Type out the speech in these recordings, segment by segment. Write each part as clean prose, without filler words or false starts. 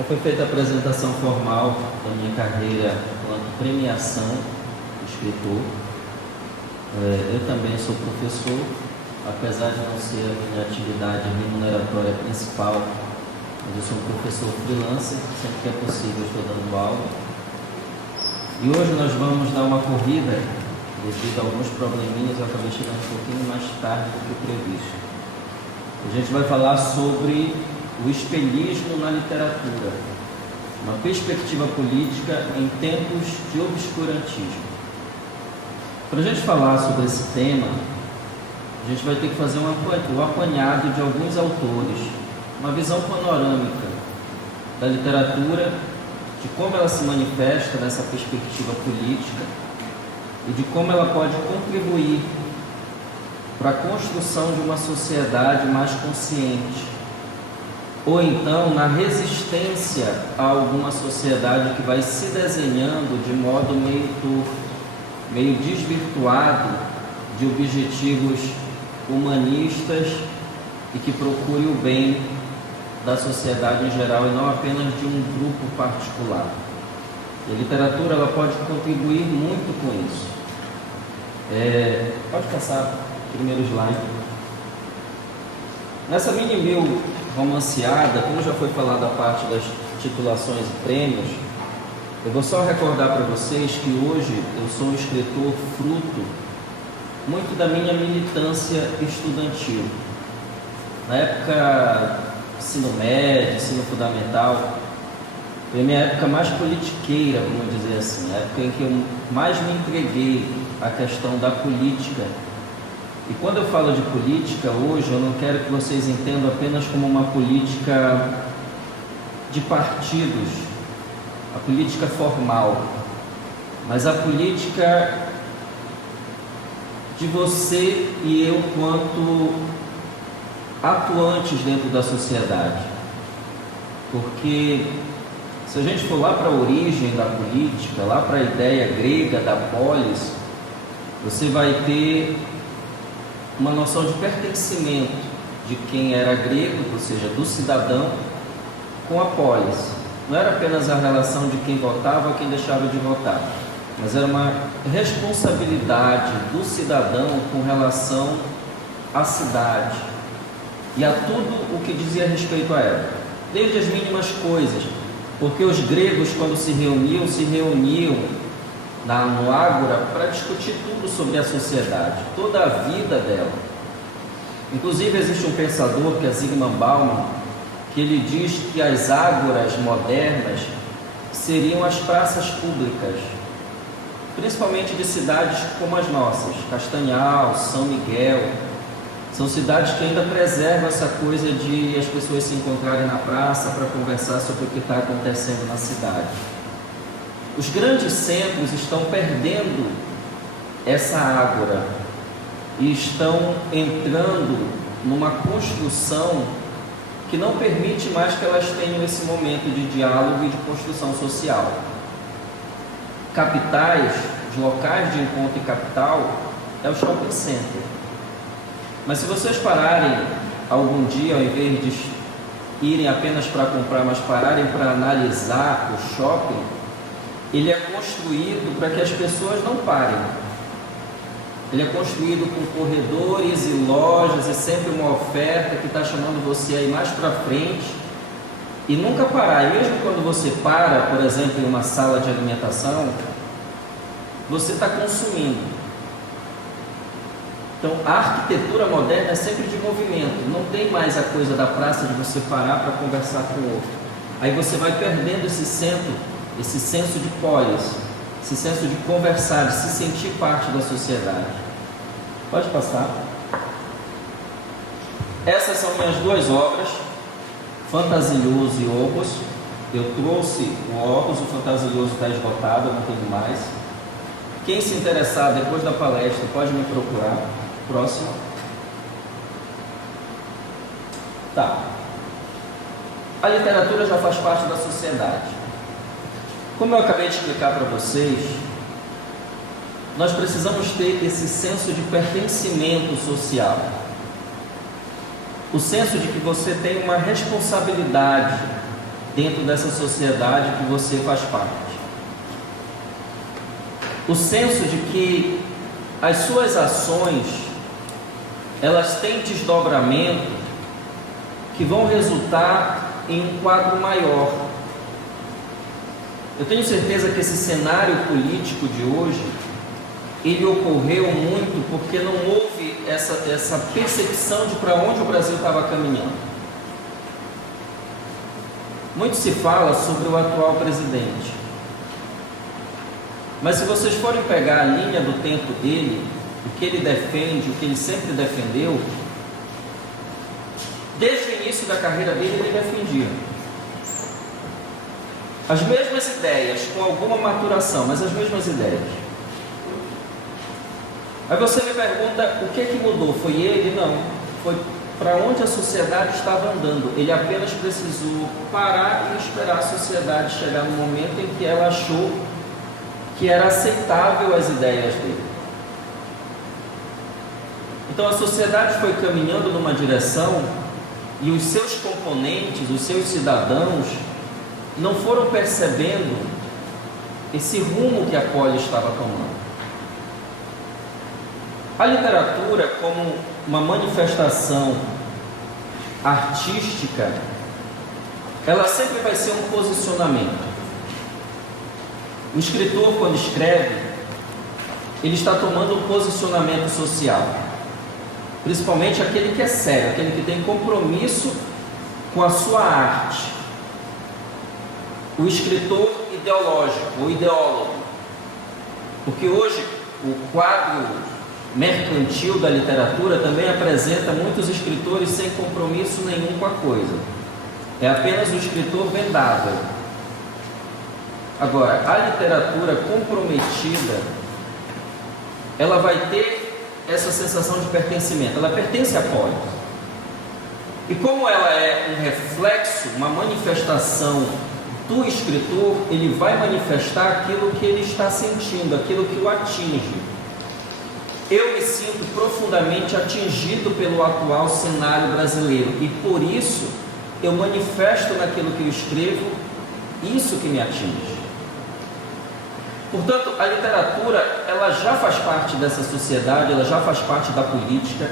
Já foi feita a apresentação formal da minha carreira enquanto premiação de escritor. Eu também sou professor, apesar de não ser a minha atividade remuneratória principal, mas eu sou um professor freelancer, sempre que é possível estou dando aula. E hoje nós vamos dar uma corrida, devido a alguns probleminhas, eu acabei chegando um pouquinho mais tarde do que o previsto. A gente vai falar sobre o espelhismo na literatura, uma perspectiva política em tempos de obscurantismo. Para a gente falar sobre esse tema, a gente vai ter que fazer um apanhado de alguns autores, uma visão panorâmica da literatura, de como ela se manifesta nessa perspectiva política e de como ela pode contribuir para a construção de uma sociedade mais consciente, ou então na resistência a alguma sociedade que vai se desenhando de modo meio torto, meio desvirtuado de objetivos humanistas e que procure o bem da sociedade em geral e não apenas de um grupo particular. E a literatura ela pode contribuir muito com isso. Pode passar o primeiro slide. Nessa mini romanceada, como já foi falado a parte das titulações e prêmios, eu vou só recordar para vocês que hoje eu sou um escritor fruto muito da minha militância estudantil. Na época ensino médio, ensino fundamental, foi a minha época mais politiqueira, vamos dizer assim, a época em que eu mais me entreguei à questão da política. E quando eu falo de política hoje, eu não quero que vocês entendam apenas como uma política de partidos, a política formal, mas a política de você e eu quanto atuantes dentro da sociedade. Porque se a gente for lá para a origem da política, lá para a ideia grega da polis, você vai ter uma noção de pertencimento de quem era grego, ou seja, do cidadão, com a polis. Não era apenas a relação de quem votava ou quem deixava de votar, mas era uma responsabilidade do cidadão com relação à cidade e a tudo o que dizia respeito a ela, desde as mínimas coisas, porque os gregos, quando se reuniam no ágora para discutir tudo sobre a sociedade, toda a vida dela. Inclusive existe um pensador que é Zygmunt Bauman, que ele diz que as ágoras modernas seriam as praças públicas, principalmente de cidades como as nossas, Castanhal, São Miguel. São cidades que ainda preservam essa coisa de as pessoas se encontrarem na praça para conversar sobre o que está acontecendo na cidade. Os grandes centros estão perdendo essa ágora e estão entrando numa construção que não permite mais que elas tenham esse momento de diálogo e de construção social. Capitais, os locais de encontro e capital, é o shopping center. Mas se vocês pararem algum dia, ao invés de irem apenas para comprar, mas pararem para analisar o shopping, ele é construído para que as pessoas não parem. Ele é construído com corredores e lojas e sempre uma oferta que está chamando você a ir mais para frente e nunca parar. E mesmo quando você para, por exemplo, em uma sala de alimentação, você está consumindo. Então, a arquitetura moderna é sempre de movimento. Não tem mais a coisa da praça de você parar para conversar com o outro. Aí você vai perdendo esse senso de polis, esse senso de conversar, de se sentir parte da sociedade. Pode passar. Essas são minhas duas obras, Fantasioso e Obos. Eu trouxe o Obos, o Fantasioso está esgotado, eu não tenho mais. Quem se interessar depois da palestra pode me procurar. Próximo. Tá. A literatura já faz parte da sociedade. Como eu acabei de explicar para vocês, nós precisamos ter esse senso de pertencimento social. O senso de que você tem uma responsabilidade dentro dessa sociedade que você faz parte. O senso de que as suas ações, elas têm desdobramento que vão resultar em um quadro maior. Eu tenho certeza que esse cenário político de hoje, ele ocorreu muito porque não houve essa percepção de para onde o Brasil estava caminhando. Muito se fala sobre o atual presidente, mas se vocês forem pegar a linha do tempo dele, o que ele defende, o que ele sempre defendeu, desde o início da carreira dele ele defendia as mesmas ideias, com alguma maturação, mas as mesmas ideias. Aí você me pergunta, o que mudou? Foi ele? Não, foi para onde a sociedade estava andando. Ele apenas precisou parar e esperar a sociedade chegar no momento em que ela achou que era aceitável as ideias dele. Então a sociedade foi caminhando numa direção e os seus componentes, os seus cidadãos, não foram percebendo esse rumo que a poli estava tomando. A literatura, como uma manifestação artística, ela sempre vai ser um posicionamento. O escritor, quando escreve, ele está tomando um posicionamento social, principalmente aquele que é sério, aquele que tem compromisso com a sua arte. O escritor ideológico, o ideólogo, porque hoje o quadro mercantil da literatura também apresenta muitos escritores sem compromisso nenhum com a coisa. É apenas um escritor vendável. Agora, a literatura comprometida, ela vai ter essa sensação de pertencimento. Ela pertence à poli. E como ela é um reflexo, uma manifestação do escritor, ele vai manifestar aquilo que ele está sentindo, aquilo que o atinge. Eu me sinto profundamente atingido pelo atual cenário brasileiro e por isso eu manifesto naquilo que eu escrevo isso que me atinge. Portanto, a literatura, ela já faz parte dessa sociedade, ela já faz parte da política.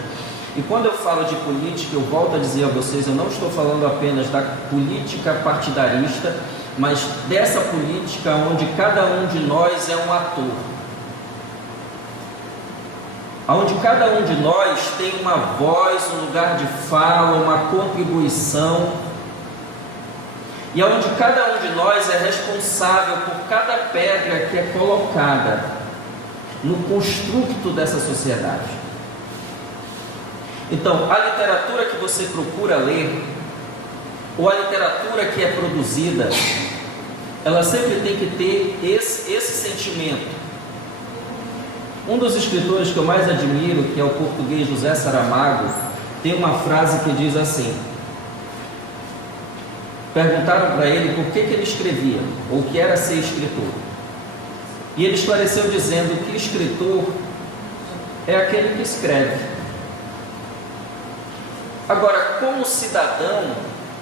E quando eu falo de política, eu volto a dizer a vocês, eu não estou falando apenas da política partidarista, mas dessa política onde cada um de nós é um ator. Onde cada um de nós tem uma voz, um lugar de fala, uma contribuição, e onde cada um de nós é responsável por cada pedra que é colocada no construto dessa sociedade. Então, a literatura que você procura ler, ou a literatura que é produzida, ela sempre tem que ter esse sentimento. Um dos escritores que eu mais admiro, que é o português José Saramago, tem uma frase que diz assim: perguntaram para ele por que ele escrevia, ou o que era ser escritor. E ele esclareceu dizendo que escritor é aquele que escreve. Agora, como cidadão,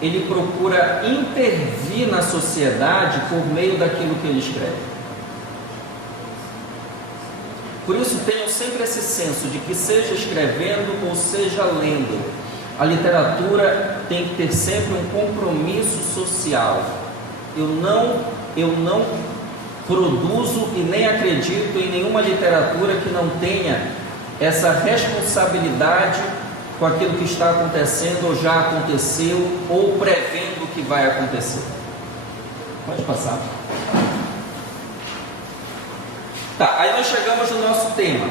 ele procura intervir na sociedade por meio daquilo que ele escreve. Por isso, tenham sempre esse senso de que, seja escrevendo ou seja lendo, a literatura tem que ter sempre um compromisso social. Eu não produzo e nem acredito em nenhuma literatura que não tenha essa responsabilidade com aquilo que está acontecendo ou já aconteceu ou prevendo o que vai acontecer. Pode passar. Tá, aí nós chegamos no nosso tema.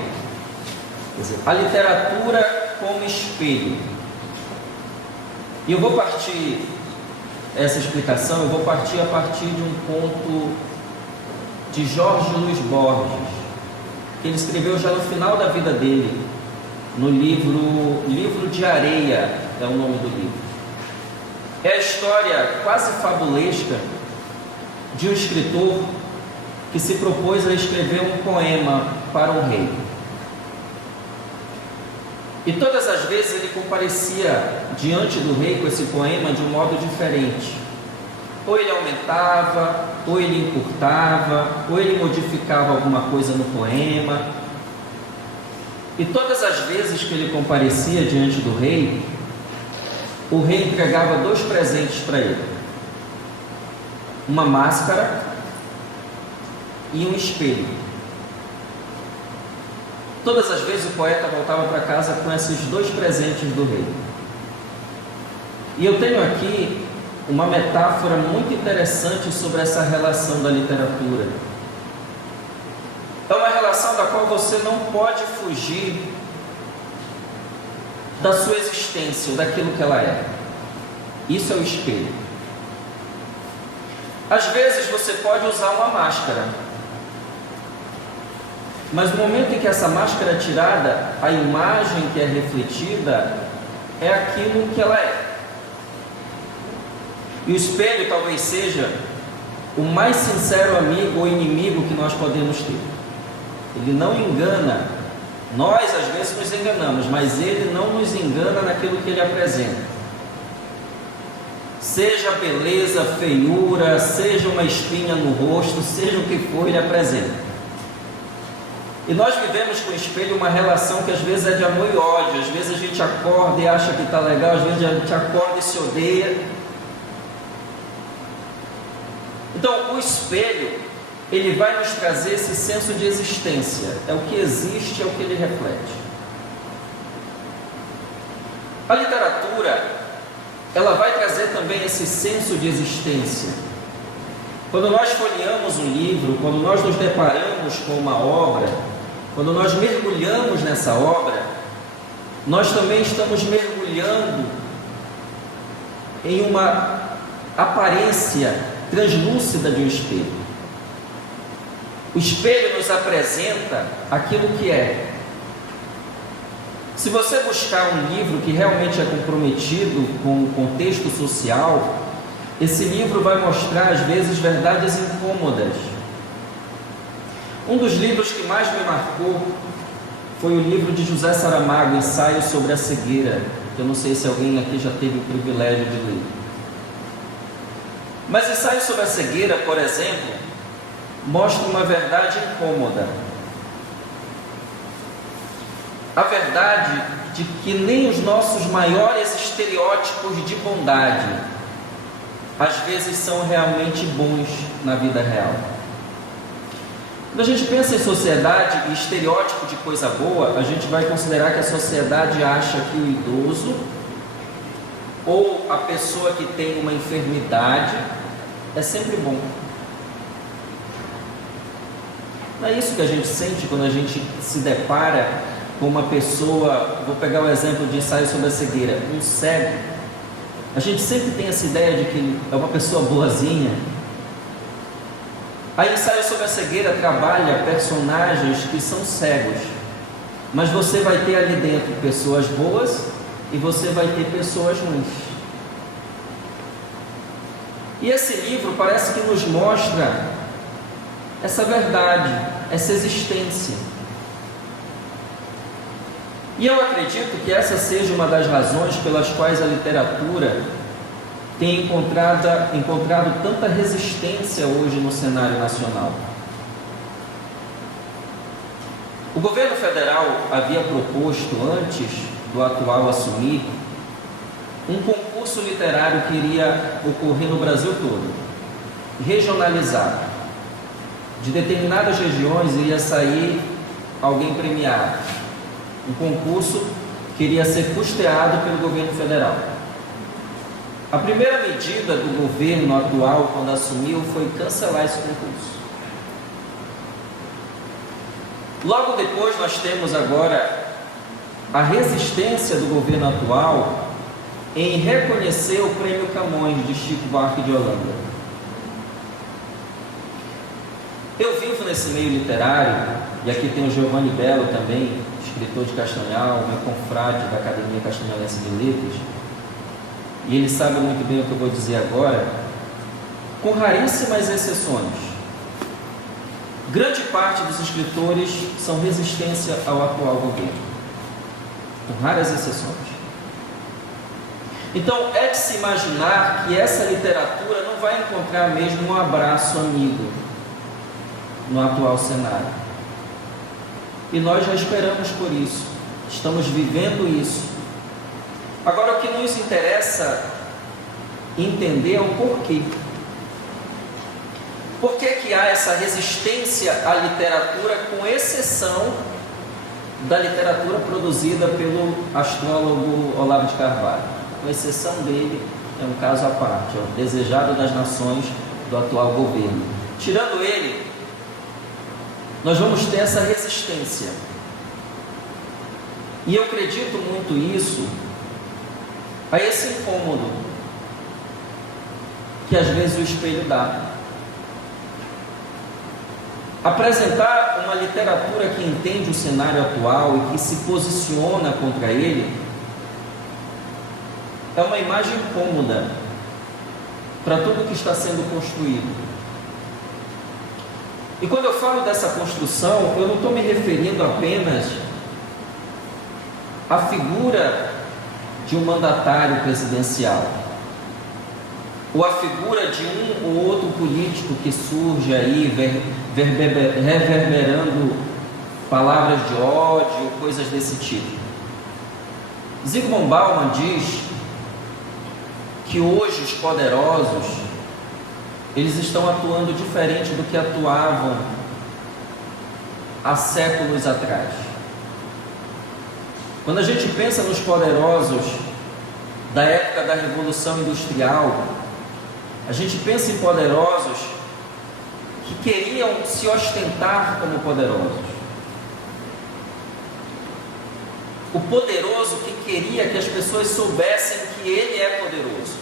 Quer dizer, a literatura como espelho. E eu vou partir essa explicação, eu vou partir a partir de um ponto de Jorge Luiz Borges, que ele escreveu já no final da vida dele, no Livro de Areia, é o nome do livro. É a história quase fabulesca de um escritor que se propôs a escrever um poema para um rei. E todas as vezes ele comparecia diante do rei com esse poema de um modo diferente. ou ele aumentava, ou ele encurtava, ou ele modificava alguma coisa no poema. E todas as vezes que ele comparecia diante do rei, o rei entregava 2 presentes para ele: uma máscara e um espelho. Todas as vezes o poeta voltava para casa com esses 2 presentes do rei. E eu tenho aqui uma metáfora muito interessante sobre essa relação da literatura. É uma relação da qual você não pode fugir da sua existência, ou daquilo que ela é. Isso é o espelho. Às vezes você pode usar uma máscara, mas no momento em que essa máscara é tirada, a imagem que é refletida é aquilo que ela é. E o espelho talvez seja o mais sincero amigo ou inimigo que nós podemos ter. Ele não engana. Nós às vezes nos enganamos, mas ele não nos engana naquilo que ele apresenta. Seja beleza, feiura, seja uma espinha no rosto, seja o que for, ele apresenta. E nós vivemos com o espelho uma relação que às vezes é de amor e ódio. Às vezes a gente acorda e acha que está legal, às vezes a gente acorda e se odeia. Então, o espelho, ele vai nos trazer esse senso de existência. É o que existe, é o que ele reflete. A literatura, ela vai trazer também esse senso de existência. Quando nós folheamos um livro, quando nós nos deparamos com uma obra, quando nós mergulhamos nessa obra, nós também estamos mergulhando em uma aparência translúcida de um espelho. O espelho nos apresenta aquilo que é. Se você buscar um livro que realmente é comprometido com o contexto social, esse livro vai mostrar às vezes verdades incômodas. Um dos livros que mais me marcou foi o livro de José Saramago, Ensaio sobre a Cegueira, que eu não sei se alguém aqui já teve o privilégio de ler. Mas Ensaio sobre a Cegueira, por exemplo, mostra uma verdade incômoda. A verdade de que nem os nossos maiores estereótipos de bondade às vezes são realmente bons na vida real. Quando a gente pensa em sociedade e estereótipo de coisa boa, a gente vai considerar que a sociedade acha que o idoso ou a pessoa que tem uma enfermidade é sempre bom. Não é isso que a gente sente quando a gente se depara com uma pessoa. Vou pegar o exemplo de Ensaio sobre a Cegueira, um cego. A gente sempre tem essa ideia de que é uma pessoa boazinha. A Ensaio sobre a Cegueira trabalha personagens que são cegos, mas você vai ter ali dentro pessoas boas e você vai ter pessoas ruins. E esse livro parece que nos mostra essa verdade, essa existência. E eu acredito que essa seja uma das razões pelas quais a literatura tem encontrado tanta resistência hoje no cenário nacional. O governo federal havia proposto, antes do atual assumir, um concurso literário que iria ocorrer no Brasil todo, regionalizado. De determinadas regiões iria sair alguém premiado. Um concurso que iria ser custeado pelo governo federal. A primeira medida do governo atual, quando assumiu, foi cancelar esse concurso. Logo depois nós temos agora a resistência do governo atual em reconhecer o Prêmio Camões de Chico Buarque de Holanda. Eu vivo nesse meio literário, e aqui tem o Giovanni Bello também, escritor de Castanhal, meu confrade da Academia Castanhalense de Letras, e ele sabe muito bem o que eu vou dizer agora. Com raríssimas exceções, grande parte dos escritores são resistência ao atual governo, com raras exceções. Então é de se imaginar que essa literatura não vai encontrar mesmo um abraço amigo no atual cenário. E nós já esperamos por isso, estamos vivendo isso. Agora, o que nos interessa entender é o porquê. Por que que há essa resistência à literatura, com exceção da literatura produzida pelo astrólogo Olavo de Carvalho? Com exceção dele, é um caso à parte, é o desejado das nações do atual governo. Tirando ele, nós vamos ter essa resistência. E eu acredito muito isso, a esse incômodo que às vezes o espelho dá. Apresentar uma literatura que entende o cenário atual e que se posiciona contra ele é uma imagem cômoda para tudo que está sendo construído. E quando eu falo dessa construção, eu não estou me referindo apenas à figura de um mandatário presidencial, ou a figura de um ou outro político que surge aí reverberando palavras de ódio, coisas desse tipo. Zygmunt Bauman diz que hoje os poderosos, eles estão atuando diferente do que atuavam há séculos atrás. Quando a gente pensa nos poderosos da época da Revolução Industrial, a gente pensa em poderosos que queriam se ostentar como poderosos. O poderoso que queria que as pessoas soubessem que ele é poderoso.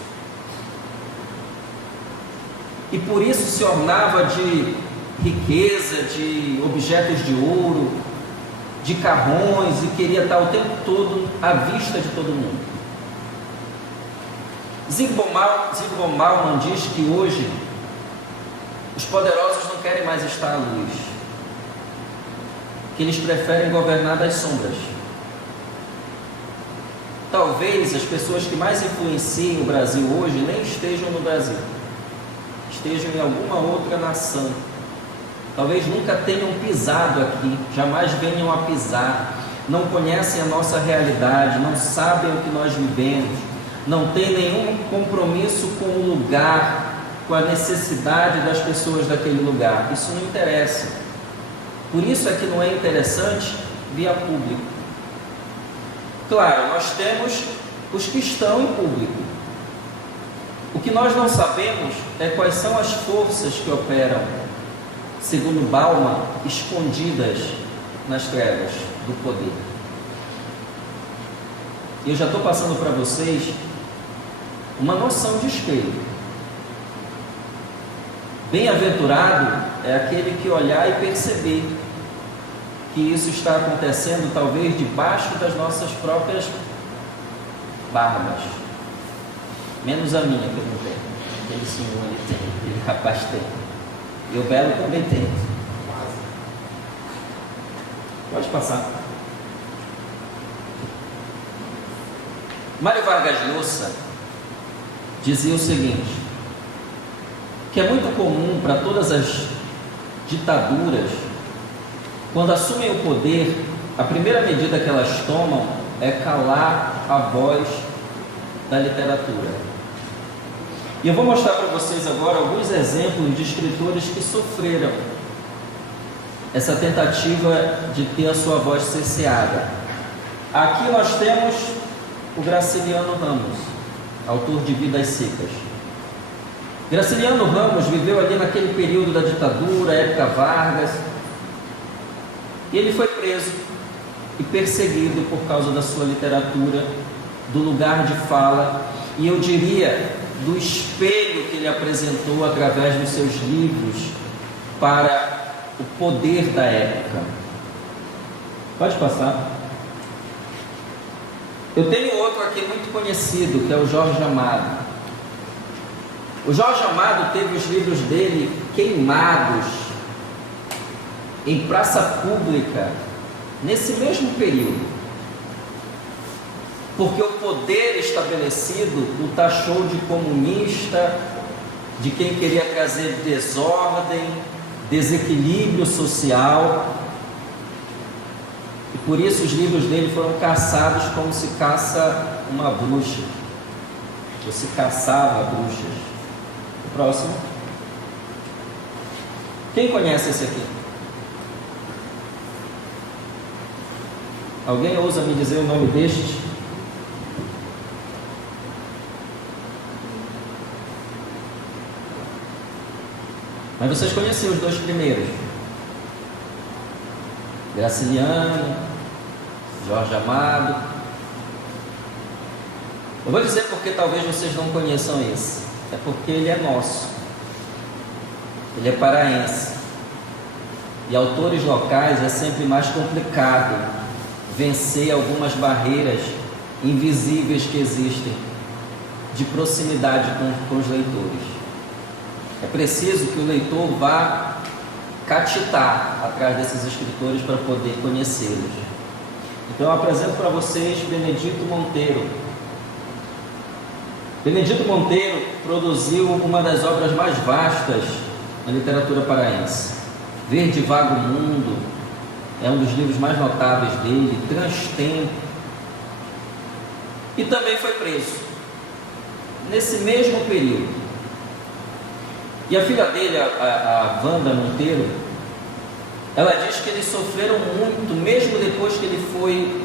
E por isso se ornava de riqueza, de objetos de ouro, de carrões, e queria estar o tempo todo à vista de todo mundo. Zygmunt Bauman diz que hoje os poderosos não querem mais estar à luz, que eles preferem governar das sombras. Talvez as pessoas que mais influenciam o Brasil hoje nem estejam no Brasil, estejam em alguma outra nação. Talvez nunca tenham pisado aqui, jamais venham a pisar, não conhecem a nossa realidade, não sabem o que nós vivemos, não têm nenhum compromisso com o lugar, com a necessidade das pessoas daquele lugar. Isso não interessa. Por isso é que não é interessante via público. Claro, nós temos os que estão em público. O que nós não sabemos é quais são as forças que operam, segundo Bauman, escondidas nas trevas do poder. E eu já estou passando para vocês uma noção de espelho. Bem-aventurado é aquele que olhar e perceber que isso está acontecendo talvez debaixo das nossas próprias barbas. Menos a minha, que eu não tenho. Aquele senhor ele tem, aquele rapaz tem. E o Belo também tem. Pode passar. Mário Vargas Llosa dizia o seguinte, que é muito comum para todas as ditaduras, quando assumem o poder, a primeira medida que elas tomam é calar a voz da literatura. E eu vou mostrar para vocês agora alguns exemplos de escritores que sofreram essa tentativa de ter a sua voz cerceada. Aqui nós temos o Graciliano Ramos, autor de Vidas Secas. Graciliano Ramos viveu ali naquele período da ditadura, época Vargas, e ele foi preso e perseguido por causa da sua literatura, do lugar de fala, e eu diria, do espelho que ele apresentou através dos seus livros para o poder da época. Pode passar. Eu tenho outro aqui muito conhecido, que é o Jorge Amado. O Jorge Amado teve os livros dele queimados em praça pública nesse mesmo período, porque o poder estabelecido o taxou de comunista, de quem queria trazer desordem, desequilíbrio social, e por isso os livros dele foram caçados como se caça uma bruxa, ou se caçava bruxas. O próximo. Quem conhece esse aqui? Alguém ousa me dizer o nome deste? Mas vocês conheciam os dois primeiros? Graciliano, Jorge Amado. Eu vou dizer porque talvez vocês não conheçam esse. É porque ele é nosso. Ele é paraense. E autores locais é sempre mais complicado vencer algumas barreiras invisíveis que existem de proximidade com os leitores. É preciso que o leitor vá catitar atrás desses escritores para poder conhecê-los. Então eu apresento para vocês Benedito Monteiro. Benedito Monteiro produziu uma das obras mais vastas na literatura paraense. Verde Vago Mundo é um dos livros mais notáveis dele, Transtempo. E também foi preso nesse mesmo período. E a filha dele, a Wanda Monteiro, ela diz que eles sofreram muito, mesmo depois que ele foi,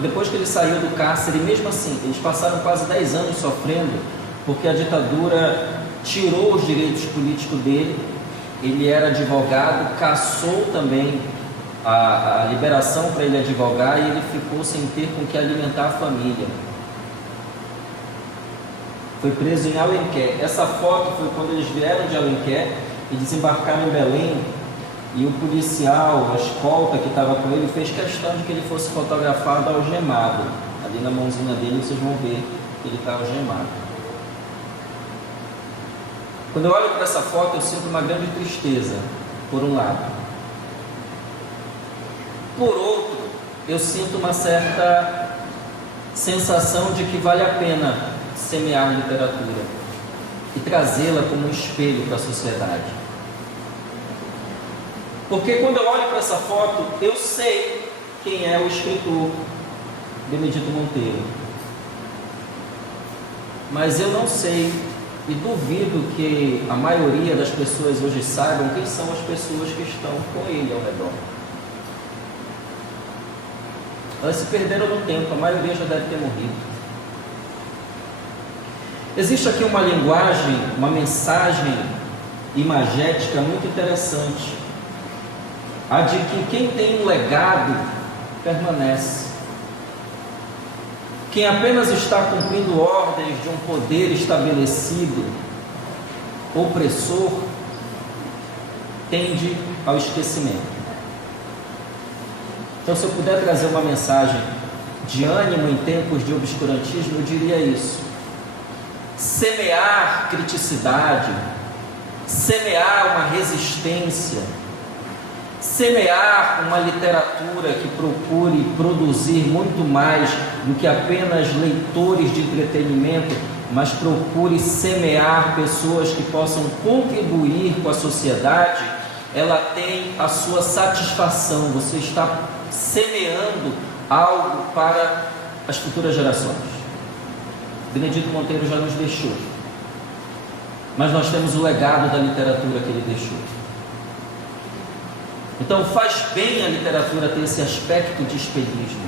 depois que ele saiu do cárcere, mesmo assim, eles passaram quase 10 anos sofrendo, porque a ditadura tirou os direitos políticos dele. Ele era advogado, cassou também a liberação para ele advogar, e ele ficou sem ter com que alimentar a família. Foi preso em Alenquer. Essa foto foi quando eles vieram de Alenquer e desembarcaram em Belém, e o policial, a escolta que estava com ele, fez questão de que ele fosse fotografado algemado. Ali na mãozinha dele vocês vão ver que ele está algemado. Quando eu olho para essa foto, eu sinto uma grande tristeza, por um lado. Por outro, eu sinto uma certa sensação de que vale a pena semear literatura e trazê-la como um espelho para a sociedade. Porque quando eu olho para essa foto, eu sei quem é o escritor Benedito Monteiro, mas eu não sei, e duvido que a maioria das pessoas hoje saibam quem são as pessoas que estão com ele ao redor. Elas se perderam no tempo, a maioria já deve ter morrido. Existe aqui uma linguagem, uma mensagem imagética muito interessante, a de que quem tem um legado permanece. Quem apenas está cumprindo ordens de um poder estabelecido, opressor, tende ao esquecimento. Então, se eu puder trazer uma mensagem de ânimo em tempos de obscurantismo, eu diria isso: semear criticidade, semear uma resistência, semear uma literatura que procure produzir muito mais do que apenas leitores de entretenimento, mas procure semear pessoas que possam contribuir com a sociedade. Ela tem a sua satisfação. Você está semeando algo para as futuras gerações. Benedito Monteiro já nos deixou, mas nós temos o legado da literatura que ele deixou. Então faz bem a literatura ter esse aspecto de espelhismo.